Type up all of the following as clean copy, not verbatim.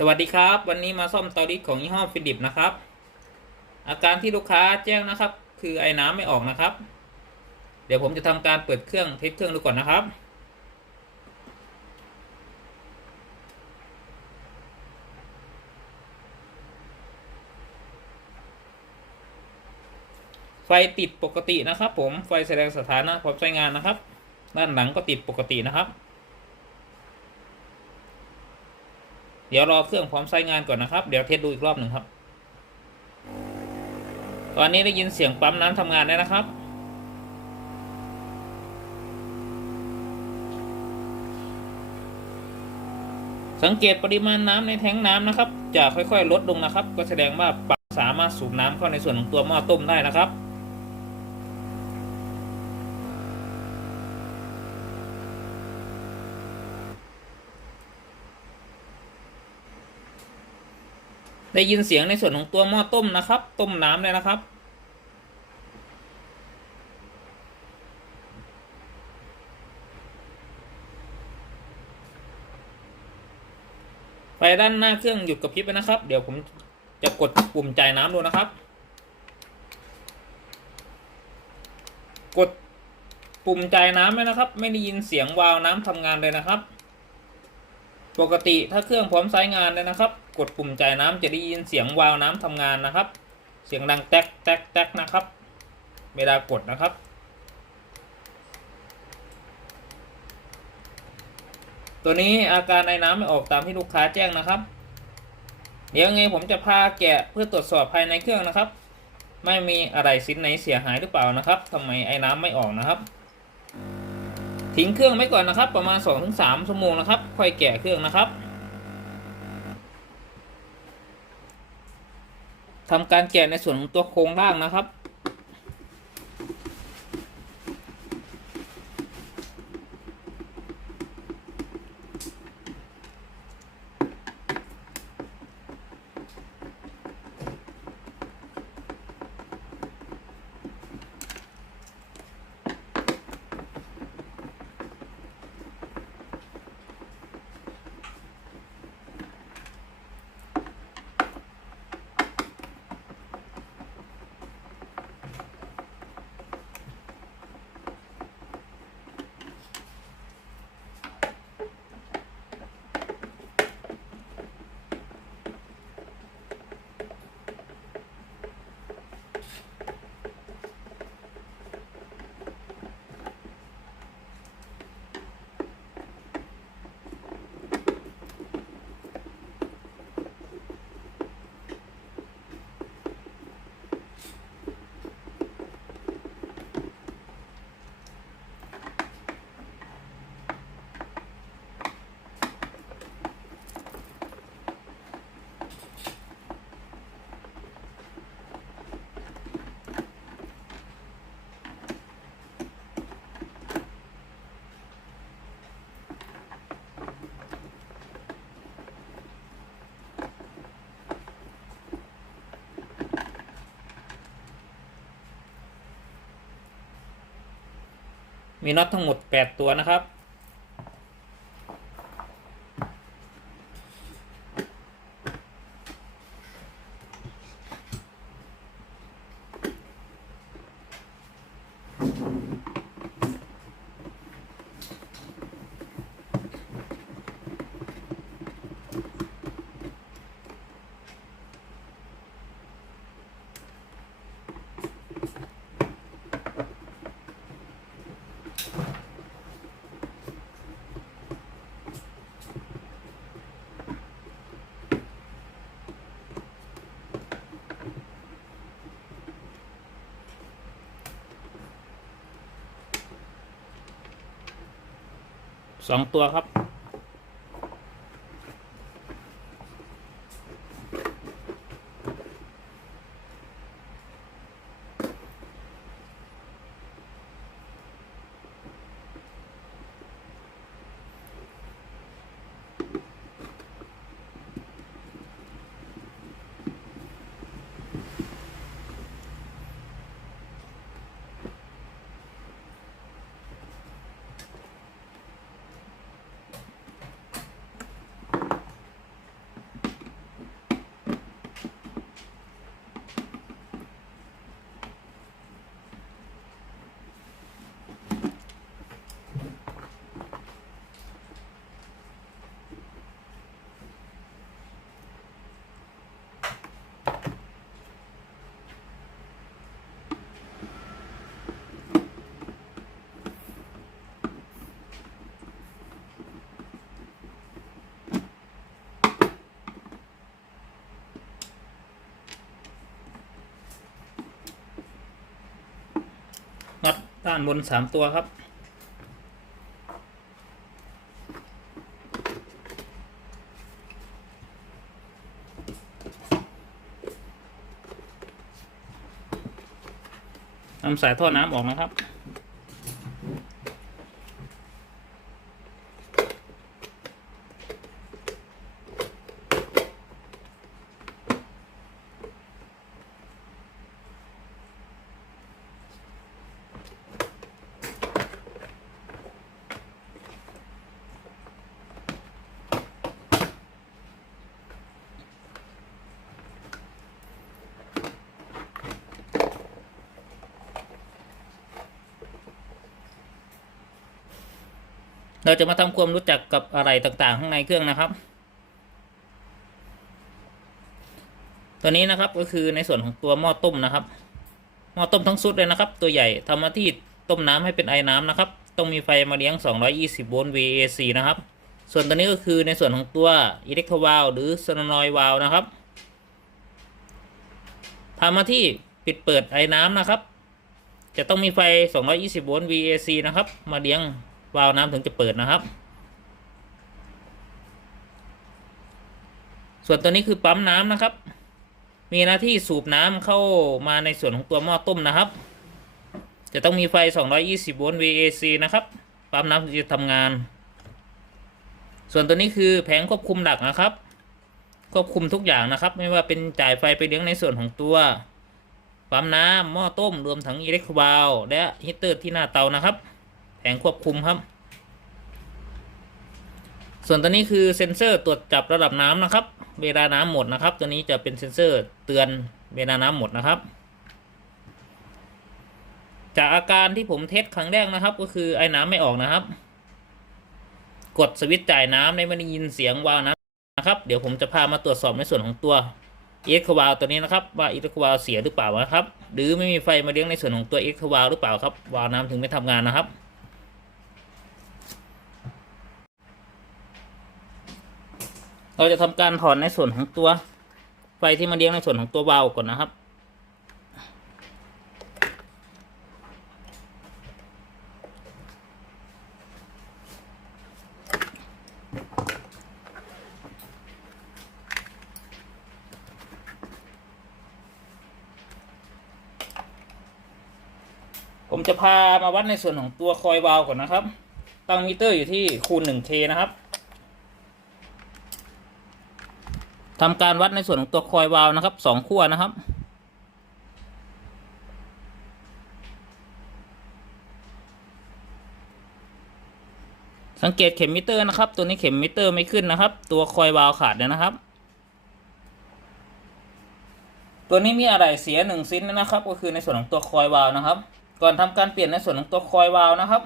สวัสดีครับวันนี้มาซ่อมเตารีดของยี่ห้อฟิลิปนะครับอาการที่ลูกค้าแจ้งนะครับคือไอ้น้ำไม่ออกนะครับเดี๋ยวผมจะทำการเปิดเครื่องเทสเครื่องดูก่อนนะครับไฟติดปกตินะครับผมไฟแสดงสถานะพร้อมใช้งานนะครับด้านหลังก็ติดปกตินะครับเดี๋ยวรอเครื่องพร้อมใช้งานก่อนนะครับเดี๋ยวเทสดูอีกรอบหนึ่งครับตอนนี้ได้ยินเสียงปั๊มน้ำทำงานแล้วนะครับสังเกตปริมาณน้ำในแท้งน้ำนะครับจะค่อยๆลดลงนะครับก็แสดงว่าปั๊มสามารถสูบน้ำเข้าในส่วนของตัวหม้อต้มได้นะครับได้ยินเสียงในส่วนของตัวหม้อต้มนะครับต้มน้ำเลยนะครับไฟด้านหน้าเครื่องหยุดกระพริบไปนะครับเดี๋ยวผมจะกดปุ่มจ่ายน้ำดูนะครับกดปุ่มจ่ายน้ำไหมนะครับไม่ได้ยินเสียงวาล์วน้ำทำงานเลยนะครับปกติถ้าเครื่องพร้อมใช้งานเลยนะครับกดปุ่มจ่ายน้ำจะได้ยินเสียงวาล์วน้ำทำงานนะครับเสียงดังแต๊กแต๊กแต๊กนะครับเวลากดนะครับตัวนี้อาการไอน้ำไม่ออกตามที่ลูกค้าแจ้งนะครับเดี๋ยวไงผมจะพาแกะเพื่อตรวจสอบภายในเครื่องนะครับไม่มีอะไรชิ้นไหนเสียหายหรือเปล่านะครับทำไมไอ้น้ำไม่ออกนะครับทิ้งเครื่องไว้ก่อนนะครับประมาณ 2-3 ชั่วโมงนะครับค่อยแกะเครื่องนะครับทำการแกะในส่วนของตัวโครงล่างนะครับมีน็อตทั้งหมด8ตัวนะครับ2 ตัวครับ ด้านบน3ตัวครับนำสายท่อน้ำออกนะครับเราจะมาทำความรู้จักกับอะไรต่างๆข้างในเครื่องนะครับตัวนี้นะครับก็คือในส่วนของตัวหม้อต้มนะครับหม้อต้มทั้งชุดเลยนะครับตัวใหญ่ทำหน้าที่ต้มน้ำให้เป็นไอน้ำนะครับต้องมีไฟมาเลี้ยง220โวลต์ VAC นะครับส่วนตัวนี้ก็คือในส่วนของตัวอิเล็กโทรวาลหรือโซโนอยด์วาลนะครับทำหน้าที่ปิดเปิดไอน้ำนะครับจะต้องมีไฟ220โวลต์ VAC นะครับมาเลี้ยงวาล์วน้ำถึงจะเปิดนะครับส่วนตัวนี้คือปั๊มน้ำนะครับมีหน้าที่สูบน้ำเข้ามาในส่วนของตัวหม้อต้มนะครับจะต้องมีไฟ220โวลต์ VAC นะครับปั๊มน้ำถึงจะทำงานส่วนตัวนี้คือแผงควบคุมหลักนะครับควบคุมทุกอย่างนะครับไม่ว่าเป็นจ่ายไฟไปเลี้ยงในส่วนของตัวปั๊มน้ำหม้อต้มรวมทั้งอิเล็กโทรวาลและฮีตเตอร์ที่หน้าเตานะครับแผงควบคุมครับส่วนตัวนี้คือเซ็นเซอร์ตรวจจับระดับน้ำนะครับเวลาน้ำหมดนะครับตัวนี้จะเป็นเซ็นเซอร์เตือนเวลาน้ำหมดนะครับจากอาการที่ผมเทสครั้งแรกนะครับก็คือไอ้น้ำไม่ออกนะครับกดสวิตช์จ่ายน้ำไม่ได้ยินเสียงวาล์วน้ำนะครับเดี๋ยวผมจะพามาตรวจสอบในส่วนของตัวอิเล็กโทรวาลตัวนี้นะครับว่าอิเล็กโทรวาลเสียหรือเปล่านะครับหรือไม่มีไฟมาเลี้ยงในส่วนของตัวอิเล็กโทรวาลหรือเปล่าครับวาล์วน้ำถึงไม่ทำงานนะครับเราจะทำการถอนในส่วนของตัวไฟที่มาเลี้ยงในส่วนของตัววาล์วก่อนนะครับผมจะพามาวัดในส่วนของตัวคอยวาล์วก่อนนะครับตั้งมิเตอร์อยู่ที่คูณ 1K นะครับทำการวัดในส่วนของตัวคอยวาล์วนะครับ2ขั้วนะครับสังเกตเข็มมิเตอร์นะครับตัวนี้เข็มมิเตอร์ไม่ขึ้นนะครับตัวคอยวาล์วขาดเลยนะครับตัวนี้มีอะไรเสีย1ชิ้นนะครับก็คือในส่วนของตัวคอยวาล์วนะครับก่อนทำการเปลี่ยนในส่วนของตัวคอยวาล์วนะครับ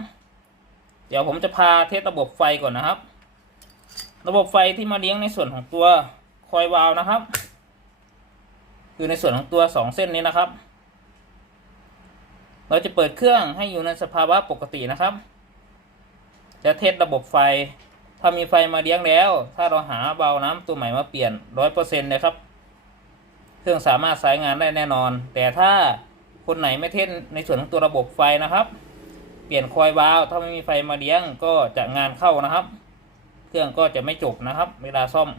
เดี๋ยวผมจะพาเทสระบบไฟก่อนนะครับระบบไฟที่มาเลี้ยงในส่วนของตัวคอยวาล์วนะครับคือในส่วนของตัว2เส้นนี้นะครับเราจะเปิดเครื่องให้อยู่ในสภาวะปกตินะครับจะเทสระบบไฟถ้ามีไฟมาเลี้ยงแล้วถ้าเราหาวาล์วน้ำตัวใหม่มาเปลี่ยน 100% นะครับเครื่องสามารถใช้งานได้แน่นอนแต่ถ้าคนไหนไม่เทสในส่วนของตัวระบบไฟนะครับเปลี่ยนคอยวาล์วถ้าไม่มีไฟมาเลี้ยงก็จะงานเข้านะครับเครื่องก็จะไม่จบนะครับเวลาซ่อม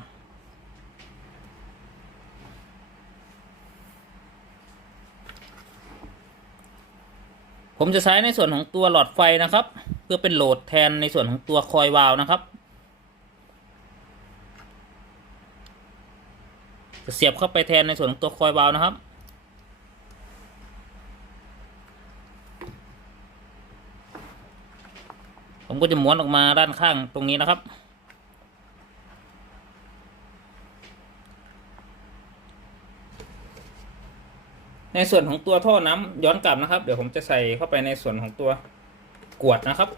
ผมจะใช้ในส่วนของตัวหลอดไฟนะครับเพื่อเป็นโหลดแทนในส่วนของตัวคอยวาล์วนะครับจะเสียบเข้าไปแทนในส่วนของตัวคอยวาล์วนะครับผมก็จะม้วนออกมาด้านข้างตรงนี้นะครับในส่วนของตัวท่อน้ำย้อนกลับนะครับเดี๋ยวผมจะใส่เข้าไปในส่วนของตัวกวดนะครับ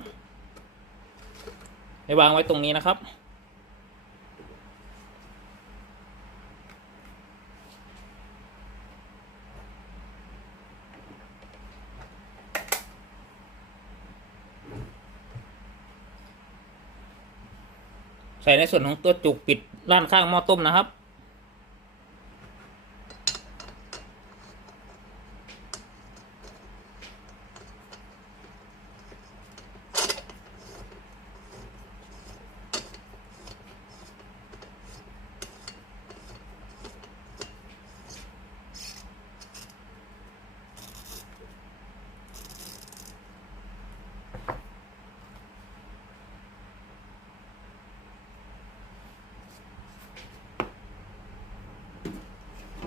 ให้วางไว้ตรงนี้นะครับใส่ในส่วนของตัวจุกปิดด้านข้างหม้อต้มนะครับ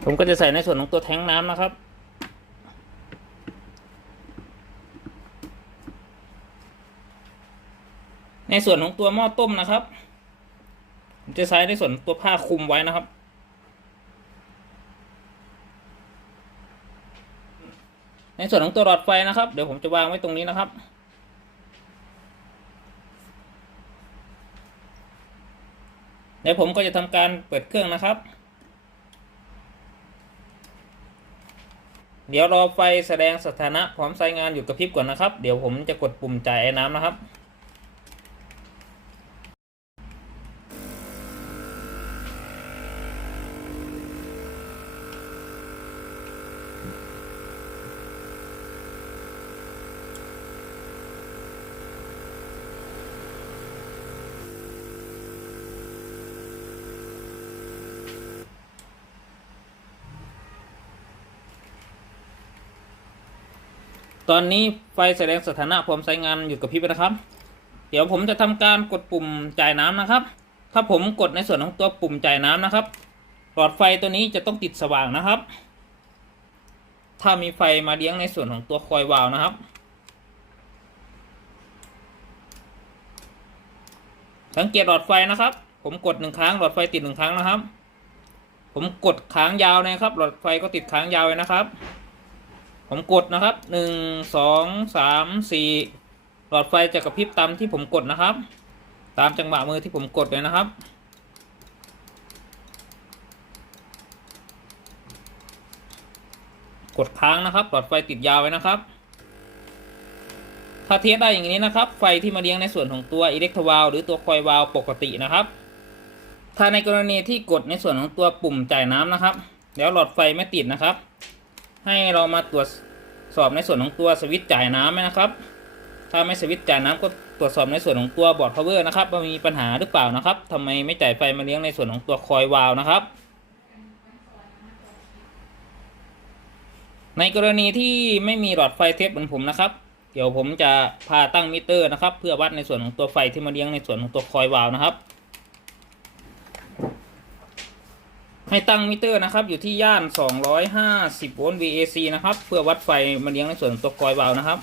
ผมก็จะใส่ในส่วนของตัวแทงน้ำนะครับในส่วนของตัวหม้อต้มนะครับผมจะใช้ในส่วนตัวผ้าคลุมไว้นะครับในส่วนของตัวหลอดไฟนะครับเดี๋ยวผมจะวางไว้ตรงนี้นะครับเดี๋ยวผมก็จะทำการเปิดเครื่องนะครับเดี๋ยวรอไฟแสดงสถานะพร้อมใช้งานอยู่กระพริบก่อนนะครับเดี๋ยวผมจะกดปุ่มจ่ายไอ้น้ำนะครับตอนนี้ไฟแสดงสถานะพร้อมใช้งานอยู่กับพริบนะครับเดี๋ยวผมจะทำการกดปุ่มจ่ายน้ำนะครับถ้าผมกดในส่วนของตัวปุ่มจ่ายน้ำนะครับหลอดไฟตัวนี้จะต้องติดสว่างนะครับถ้ามีไฟมาเลี้ยงในส่วนของตัวคอยวาล์วนะครับสังเกตหลอดไฟนะครับผมกด1 ครั้งหลอดไฟติด1 ครั้งนะครับผมกดค้างยาวนะครับหลอดไฟก็ติดค้างยาวเลยนะครับผมกดนะครับ1 2 3 4หลอดไฟจะกระพริบตามที่ผมกดนะครับตามจังหวะมือที่ผมกดเลยนะครับกดค้างนะครับหลอดไฟติดยาวไว้นะครับถ้าเทสได้อย่างนี้นะครับไฟที่มาเลี้ยงในส่วนของตัวอิเล็กโทรวาล์วหรือตัวคอยวาล์วปกตินะครับถ้าในกรณีที่กดในส่วนของตัวปุ่มจ่ายน้ำนะครับแล้วหลอดไฟไม่ติดนะครับให้เรามาตรวจสอบในส่วนของตัวสวิตช์จ่ายน้ำนะครับถ้าไม่สวิตช์จ่ายน้ำก็ตรวจสอบในส่วนของตัวบอร์ดพาวเวอร์นะครับว่ามีปัญหาหรือเปล่านะครับทำไมไม่จ่ายไฟมาเลี้ยงในส่วนของตัวคอยวาล์วนะครับในกรณีที่ไม่มีหลอดไฟเทปเหมือนผมนะครับเดี๋ยวผมจะพาตั้งมิเตอร์นะครับเพื่อวัดในส่วนของตัวไฟที่มาเลี้ยงในส่วนของตัวคอยวาล์วนะครับให้ตั้งมิเตอร์นะครับอยู่ที่ย่าน250 โวลต์ VAC นะครับเพื่อวัดไฟมาเลี้ยงในส่วนของตัวคอยวาล์วนะครับ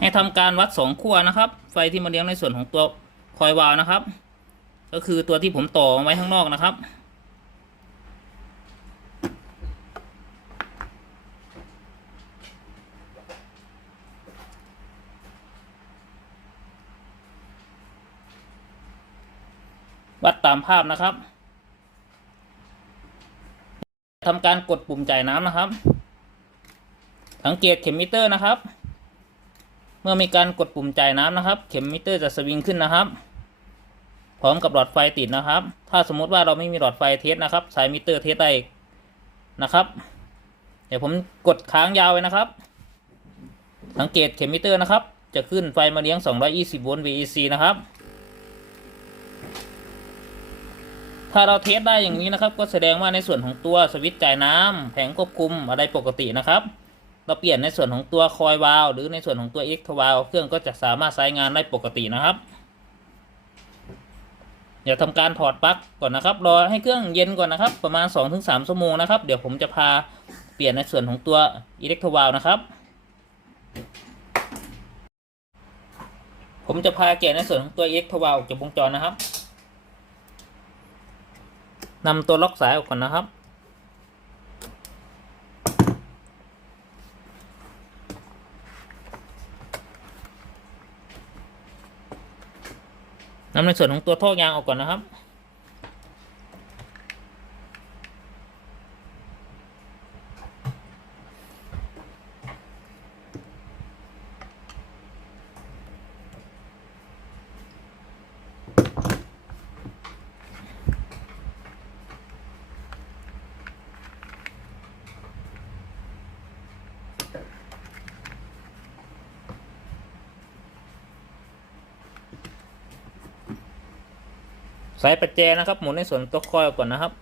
ให้ทำการวัด2 ขั้วนะครับไฟที่มาเลี้ยงในส่วนของตัวคอยวาล์วนะครับก็คือตัวที่ผมต่อไว้ข้างนอกนะครับวัดตามภาพนะครับทำการกดปุ่มจ่ายน้ำนะครับสังเกตเข็มมิเตอร์นะครับเมื่อมีการกดปุ่มจ่ายน้ำนะครับเข็มมิเตอร์จะสวิงขึ้นนะครับพร้อมกับหลอดไฟติดนะครับถ้าสมมติว่าเราไม่มีหลอดไฟเทสนะครับสายมิเตอร์เทสได้นะครับเดี๋ยวผมกดค้างยาวไว้นะครับสังเกตเข็มมิเตอร์นะครับจะขึ้นไฟมาเลี้ยง220 โวลต์ VEC นะครับถ้าเราเทสได้อย่างนี้นะครับก็แสดงว่าในส่วนของตัวสวิตช์จ่ายน้ำแผงควบคุมอะไรปกตินะครับเราเปลี่ยนในส่วนของตัวคอยวาล์วหรือในส่วนของตัวอิเล็กโทรวาล์วเครื่องก็จะสามารถใช้งานได้ปกตินะครับเดี๋ยวทำการถอดปลั๊กก่อนนะครับรอให้เครื่องเย็นก่อนนะครับประมาณ 2-3 ชั่วโมงนะครับเดี๋ยวผมจะพาเปลี่ยนในส่วนของตัวอิเล็กโทรวาล์วนะครับผมจะพาแกะในส่วนของตัวอิเล็กโทรวาล์วออกจากวงจรนะครับนำตัวล็อกสายออกก่อนนะครับนำในส่วนของตัวท่อยางออกก่อนนะครับสายประแจนะครับหมุนในส่วนตัวคอยก่อนนะครับ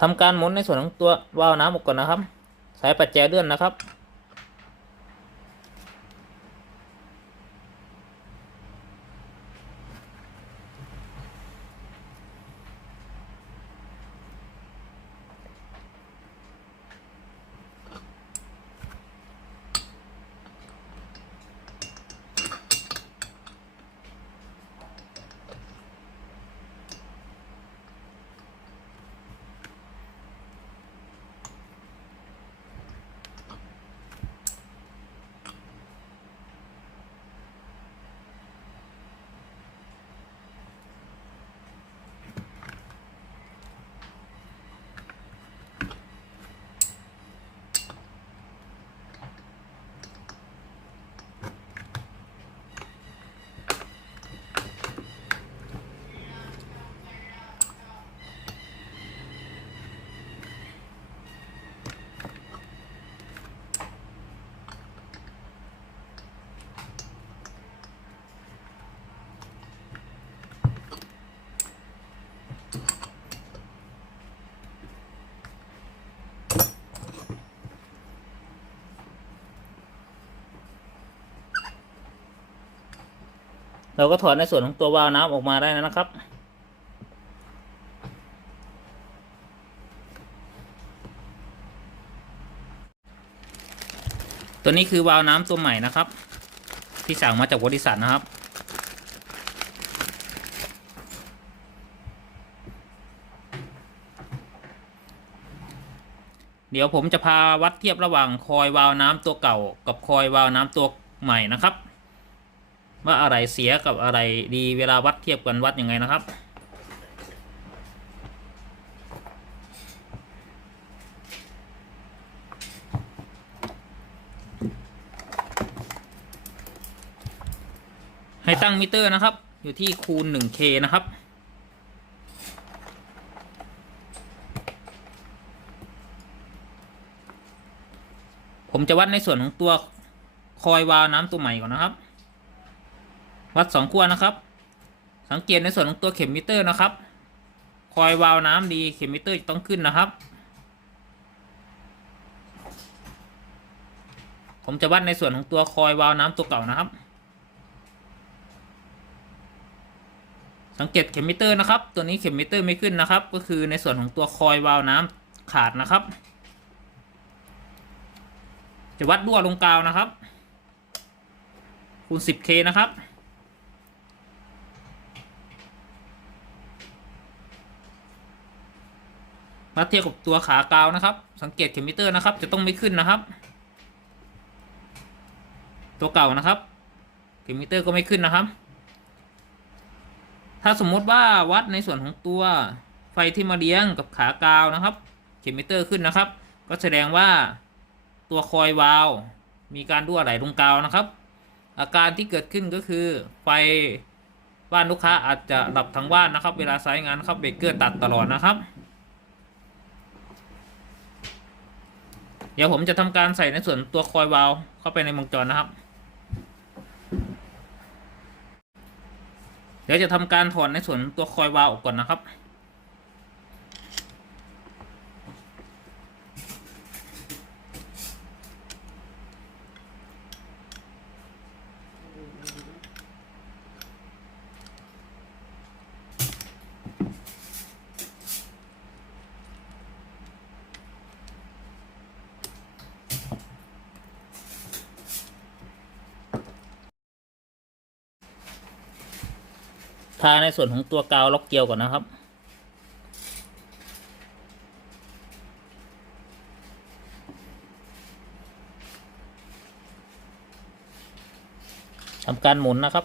ทำการหมุนในส่วนของตัววาล์วน้ำออกก่อนนะครับใช้ปัดแจเลื่อนนะครับเราก็ถอดในส่วนของตัววาล์วน้ำออกมาได้นะครับตัวนี้คือวาล์วน้ำตัวใหม่นะครับที่สั่งมาจากบริษัทนะครับเดี๋ยวผมจะพาวัดเทียบระหว่างคอยวาล์วน้ำตัวเก่ากับคอยวาล์วน้ำตัวใหม่นะครับว่าอะไรเสียกับอะไรดีเวลาวัดเทียบกันวัดยังไงนะครับให้ตั้งมิเตอร์นะครับอยู่ที่คูณ 1K นะครับผมจะวัดในส่วนของตัวคอยวาล์วน้ำตัวใหม่ก่อนนะครับวัด2ขั้วนะครับสังเกตในส่วนของตัวเข็มมิเตอร์นะครับคอยวาล์วน้ำดีเข็มมิเตอร์ต้องขึ้นนะครับผมจะวัดในส่วนของตัวคอยวาล์วน้ำตัวเก่านะครับสังเกตเข็มมิเตอร์นะครับตัวนี้เข็มมิเตอร์ไม่ขึ้นนะครับก็คือในส่วนของตัวคอยวาล์วน้ำขาดนะครับจะวัดรั่วลงกาวนะครับคูณ 10K นะครับวัดเทียบกับตัวขากาวนะครับสังเกตเข็มมิเตอร์นะครับจะต้องไม่ขึ้นนะครับตัวเก่านะครับเข็มมิเตอร์ก็ไม่ขึ้นนะครับถ้าสมมุติว่าวัดในส่วนของตัวไฟที่มาเลี้ยงกับขากาวนะครับเข็มมิเตอร์ขึ้นนะครับก็แสดงว่าตัวคอยวาล์วมีการรั่วไหลลงกาวนะครับอาการที่เกิดขึ้นก็คือไฟบ้านลูกค้าอาจจะดับทั้งบ้านนะครับเวลาใช้งานครับเบรกเกอร์ตัดตลอดนะครับเดี๋ยวผมจะทำการใส่ในส่วนตัวคอยวาล์วเข้าไปในวงจรนะครับเดี๋ยวจะทำการถอดในส่วนตัวคอยวาล์วออกก่อนนะครับทาในส่วนของตัวกาวล็อกเกลียวก่อนนะครับทำการหมุนนะครับ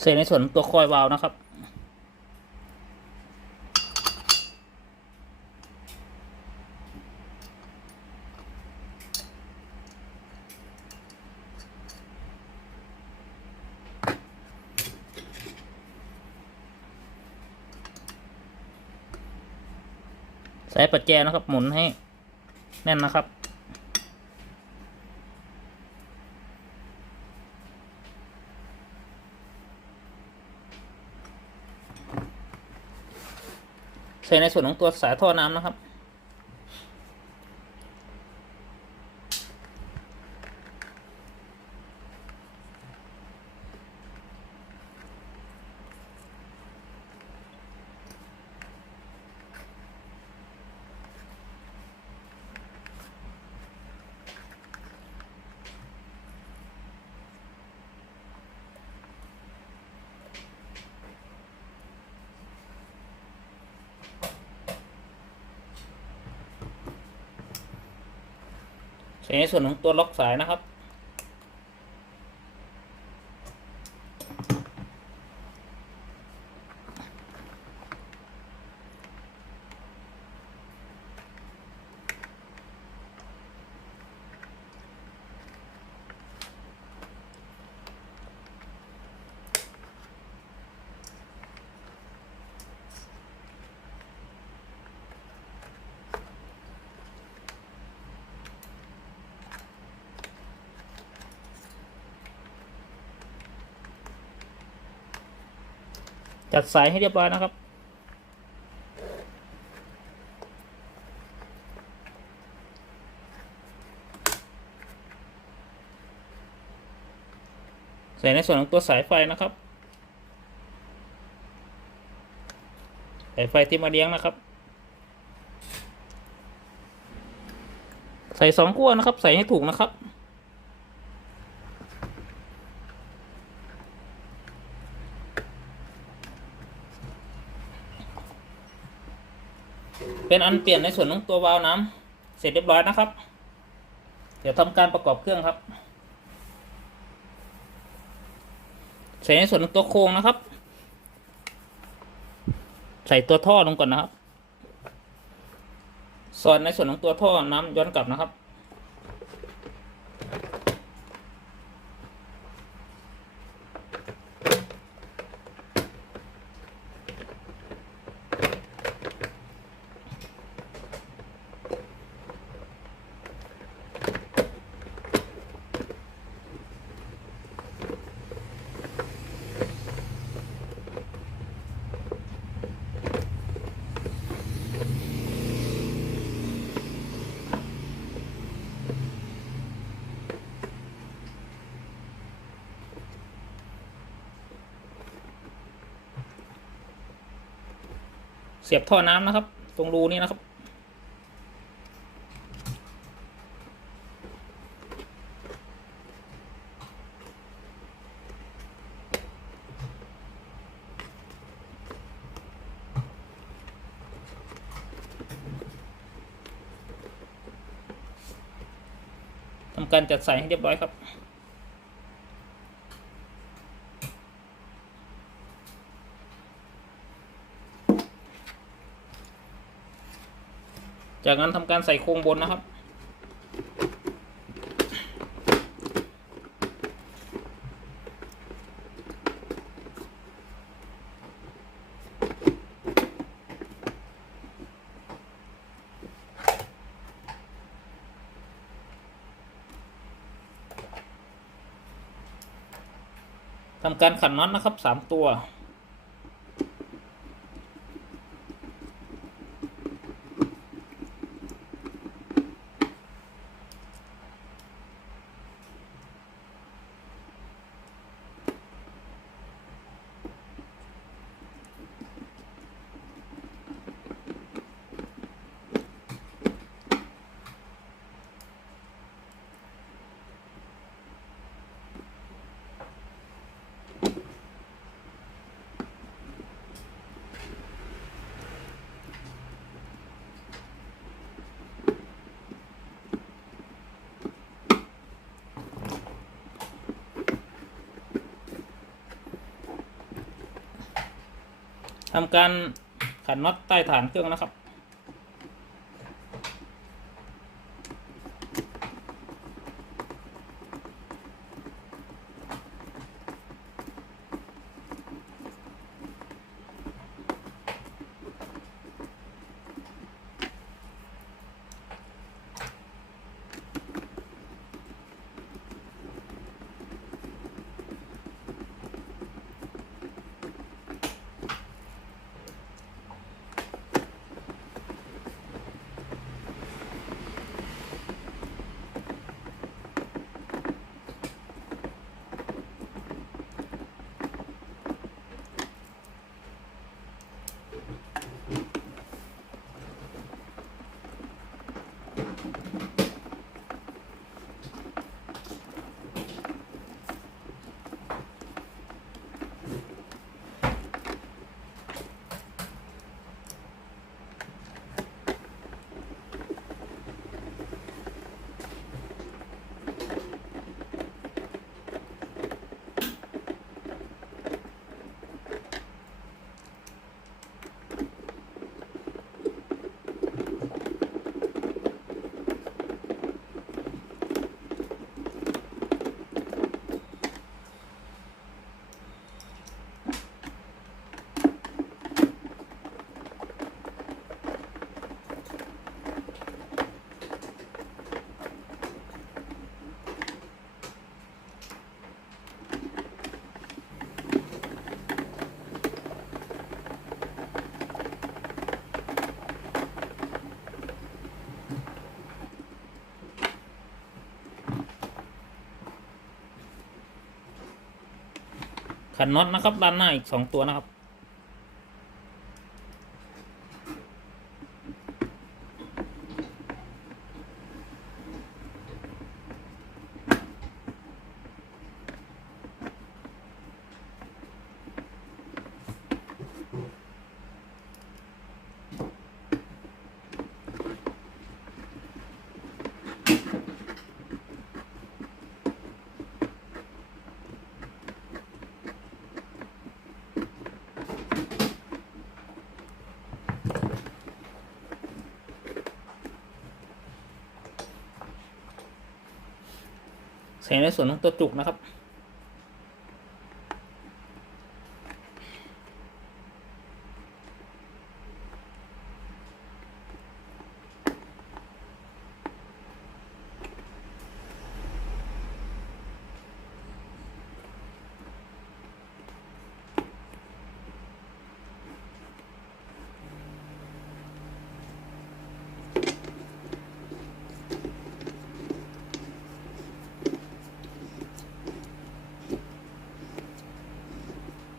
ใส่ในส่วนตัวคอยวาล์วนะครับใส่ปัดแจนะครับหมุนให้แน่นนะครับใส่ในส่วนของตัวสายท่อน้ำนะครับใส่ในส่วนของตัวล็อกสายนะครับจัดสายให้เรียบร้อยนะครับใส่ในส่วนของตัวสายไฟนะครับสายไฟที่มาเลี้ยงนะครับใส่2 ขั้วนะครับใส่ให้ถูกนะครับเป็นอันเปลี่ยนในส่วนของตัววาล์วน้ำเสร็จเรียบร้อยนะครับเดี๋ยวทำการประกอบเครื่องครับใส่ในส่วนของตัวโครงนะครับใส่ตัวท่อลงก่อนนะครับสอดในส่วนของตัวท่อน้ำย้อนกลับนะครับเสียบท่อน้ำนะครับตรงรูนี้นะครับทำการจัดใส่ให้เรียบร้อยครับจากนั้นทำการใส่โครงบนนะครับทำการขันน็อตนะครับ3 ตัว ำการขันน็อตใต้ฐานเครื่องนะครับขันน็อตนะครับด้านหน้าอีก2ตัวนะครับใส่ในส่วนของตัวจุกนะครับ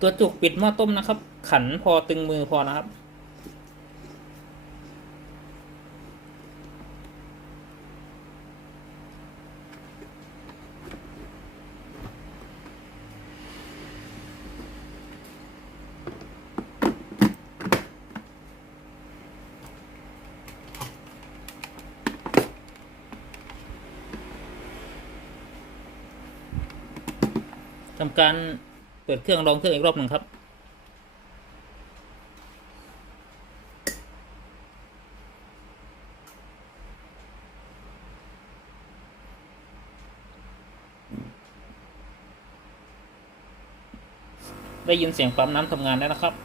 ตัวจุกปิดหม้อต้มนะครับขันพอตึงมือพอนะครับทำการเปิดเครื่องลองเครื่องอีกรอบหนึ่งครับได้ยินเสียงปั๊มน้ำทำงานแล้วนะครับ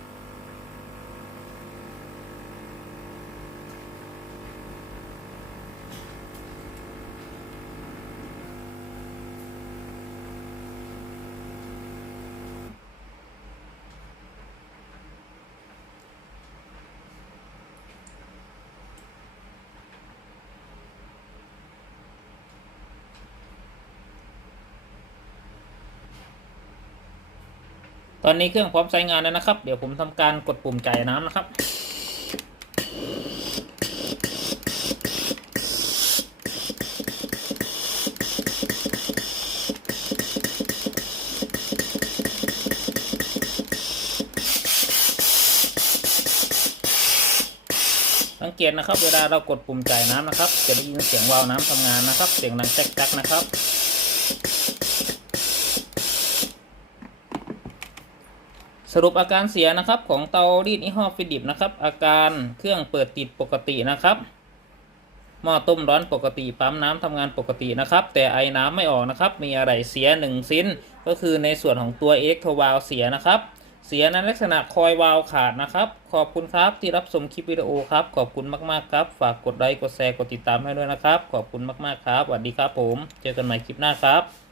ตอนนี้เครื่องพร้อมใช้งานแล้วนะครับเดี๋ยวผมทำการกดปุ่มจ่ายน้ำนะครับสังเกตนะครับเวลาเรากดปุ่มจ่ายน้ำนะครับจะได้ยินเสียงวาล์วน้ำทำงานนะครับเสียงดังแจ๊กๆนะครับ สรุปอาการเสียนะครับของเตารีดยี่ห้อฟิลิปนะครับอาการเครื่องเปิดติดปกตินะครับหม้อต้มร้อนปกติปั๊มน้ำทำงานปกตินะครับแต่ไอน้ำไม่ออกนะครับมีอะไรเสีย1ชิ้นก็คือในส่วนของตัวอิเล็กโทรวาลเสียนะครับเสียในลักษณะคอยวาลขาดนะครับขอบคุณครับที่รับชมคลิปวิดีโอครับขอบคุณมากๆครับฝากกดไลค์กดแชร์กดติดตามให้ด้วยนะครับขอบคุณมากๆครับสวัสดีครับผมเจอกันใหม่คลิปหน้าครับ